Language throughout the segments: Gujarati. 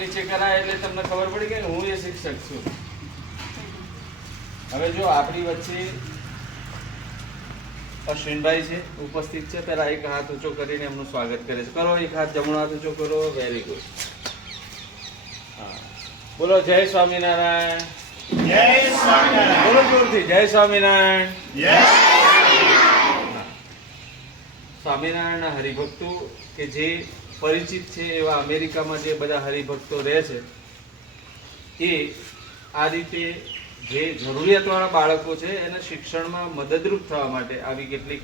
નીચે કરાય એટલે તમને ખબર પડી ગઈ કે હું એ શિક્ષક છું. હવે જો આપણી વચ્ચે અશ્વિનભાઈ છે, ઉપસ્થિત છે. પહેલા એક હાથ ઊંચો કરીને એમનું સ્વાગત કરે છે. કરો, એક હાથ જમણો હાથ ઊંચો કરો. Very good. હા, બોલો જય સ્વામિનારાયણ. જય સ્વામિનારાયણ. બોલો જોરથી જય સ્વામિનારાયણ. જય સ્વામિનારાયણના હરિભક્તો કે જે પરિચિત છે એવા અમેરિકામાં જે બધા હરિભક્તો રહે છે એ આ રીતે જે જરૂરિયાતવાળા બાળકો છે એને શિક્ષણમાં મદદરૂપ થવા માટે આવી કેટલીક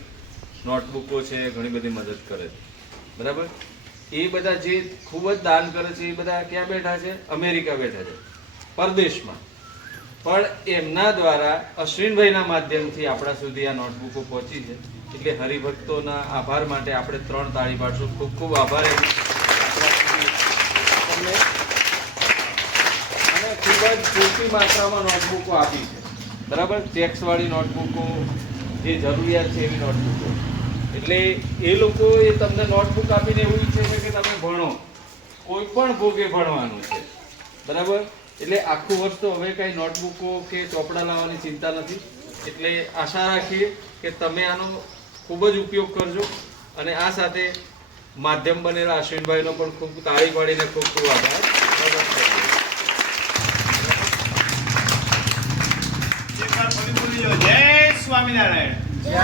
નોટબુકો છે, ઘણી બધી મદદ કરે છે. બરાબર? એ બધા જે ખૂબ જ દાન કરે છે એ બધા ક્યાં બેઠા છે? અમેરિકા બેઠા છે, પરદેશમાં. પણ એમના દ્વારા અશ્વિનભાઈના માધ્યમથી આપણા સુધી આ નોટબુકો પહોંચી છે. એટલે હરિભક્તોના આભાર માટે આપણે 3 તાળી પાડશું. ખૂબ ખૂબ આભાર. તમને અને ખૂબ જ પૂરતી માત્રામાં નોટબુકો આપી છે. બરાબર? ટેક્સવાળી નોટબુકો, જે જરૂરિયાત છે એવી નોટબુકો. એટલે એ લોકો એ તમને નોટબુક આપીને એવું ઈચ્છે છે કે તમે ભણો, કોઈ પણ ભોગે ભણવાનું છે. બરાબર? એટલે આખું વર્ષ તો હવે કાંઈ નોટબુકો કે ચોપડા લાવવાની ચિંતા નથી. એટલે આશા રાખીએ કે તમે આનો ખૂબ જ ઉપયોગ કરજો. અને આ સાથે માધ્યમ બનેલા અશ્વિનભાઈનો પણ ખૂબ તાળી પાડીને ખૂબ ખૂબ આભાર. જય સ્વામિનારાયણ. જય